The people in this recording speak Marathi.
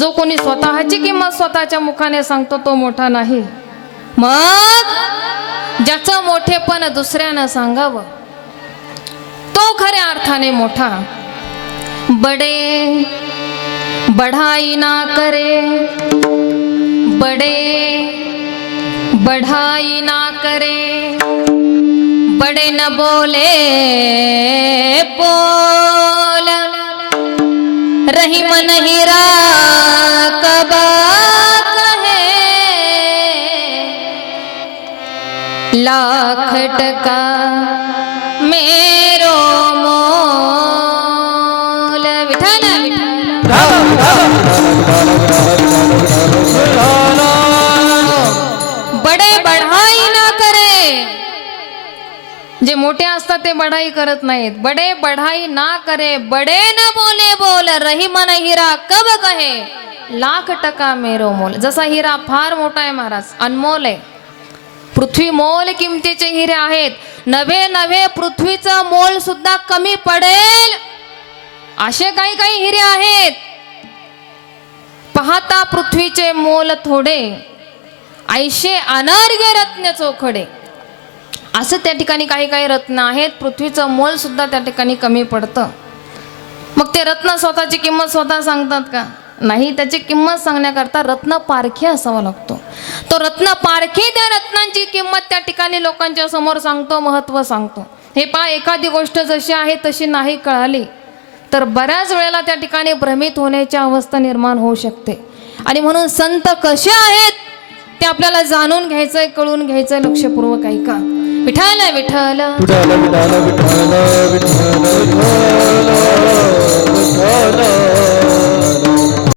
जो कोणी स्वतःची किंमत स्वतःच्या मुखाने सांगतो तो मोठा नाही. मग ज्याचं मोठेपण दुसऱ्यानं सांगावं तो खऱ्या अर्थाने मोठा. बडे बढाई ना करे. बडे बढ़ाई ना करे. बड़े न बोले बोल रही मन रा कहे लाख टका मेरो मोल विठ्ठल। बडे बढाई ना करे। जे मोठे असतात ते बढाई करत नाहीत. बडे बढाई ना करे बडे न बोले बोल रही मन हिरा कब कहे? लाख टका मेरो मोल. जसा हिरा फार मोठा आहे महाराज अनमोल आहे. पृथ्वी मोल किमतीचे हिरे आहेत. नवे नवे पृथ्वीचं मोल सुद्धा कमी पडेल. असे काही काही हिरे आहेत. पाहता पृथ्वीचे मोल थोडे. ऐशे अनर्घ्य रत्न चोखडे. असं त्या ठिकाणी काही काही रत्न आहेत. पृथ्वीचं मोल सुद्धा त्या ठिकाणी कमी पडतं. मग ते रत्न स्वतःची किंमत स्वतः सांगतात का? नाही त्याची किंमत सांगण्याकरता रत्न पारखी असावा लागतो. तो रत्न पारखी त्या रत्नांची किंमत त्या ठिकाणी लोकांच्या समोर सांगतो महत्त्व सांगतो. हे पा एखादी गोष्ट जशी आहे तशी नाही कळाली तर बऱ्याच वेळेला त्या ठिकाणी भ्रमित होण्याची अवस्था निर्माण होऊ शकते. आणि म्हणून संत कसे आहेत ते आपल्याला जाणून घ्यायचंय कळून घ्यायचंय लक्षपूर्वक ऐका. विठाल विठ्ठल. विठाल विठाल विठाल विठाल विठाल